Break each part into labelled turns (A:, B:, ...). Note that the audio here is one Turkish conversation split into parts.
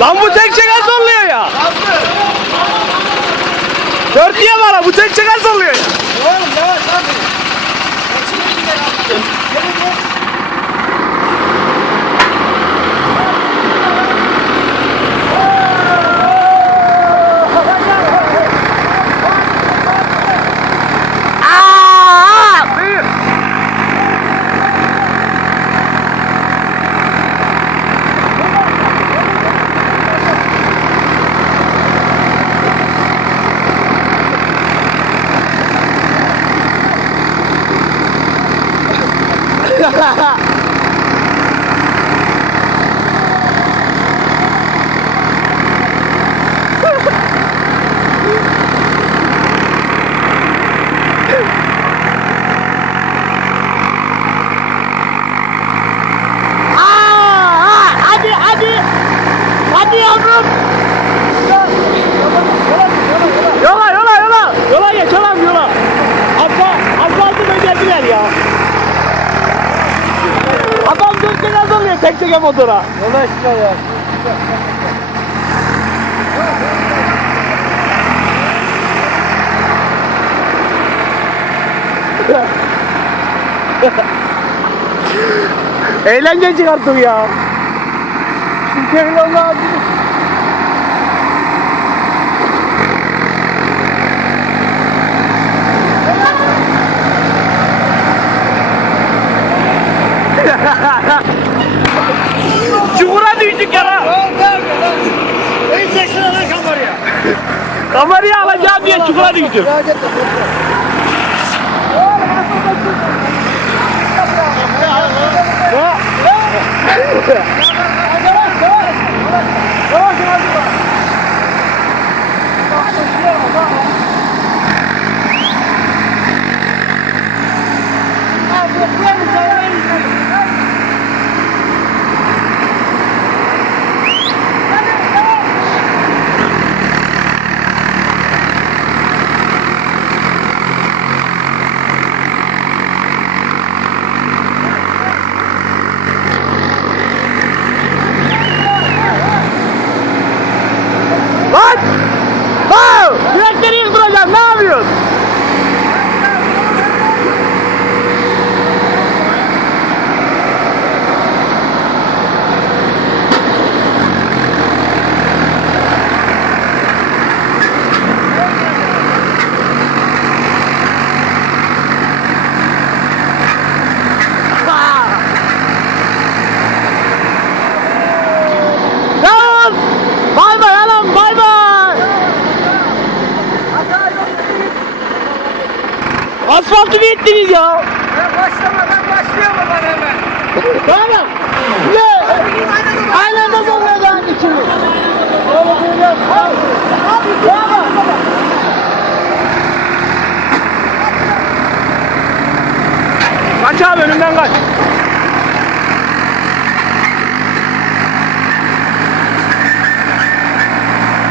A: Lan bu tek çeker zorluyor ya. Dört diye var ha bu tek çeker zorluyor ya.
B: Oğlum yavaş
A: lan. ha ha ha hazırlıyor tek tek motora.
B: Yola işte ya.
A: Eğlence çıkarttım ya. Şu Kevin abi. Çukura düştük ya lan.
B: Ey çeksin lan kameraya.
A: Kamerayı alacağım diye çukura düştüm. Asfaltı bir ettiniz ya!
B: Ben başlamadan başlıyor mu bana hemen?
A: Tamam! Ne? Aynen nasıl oluyor daha içini? Kaç abi önümden kaç.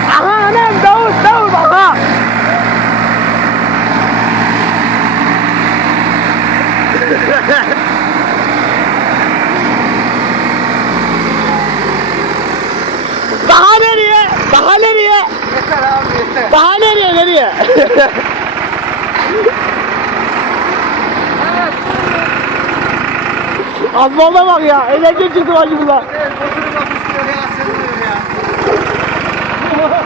A: Aha anam Davut Davut aha. Daha nereye? Daha nereye?
B: Yeter.
A: Daha nereye nereye? Asfalta bak ya. Eğlence çıktı başımıza.
B: Evet, motoru bakışıyor ya sığmıyor ya. Motoru.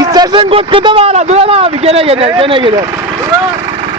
A: İstersen kot kota bağla. Duran abi gene gider gene gider.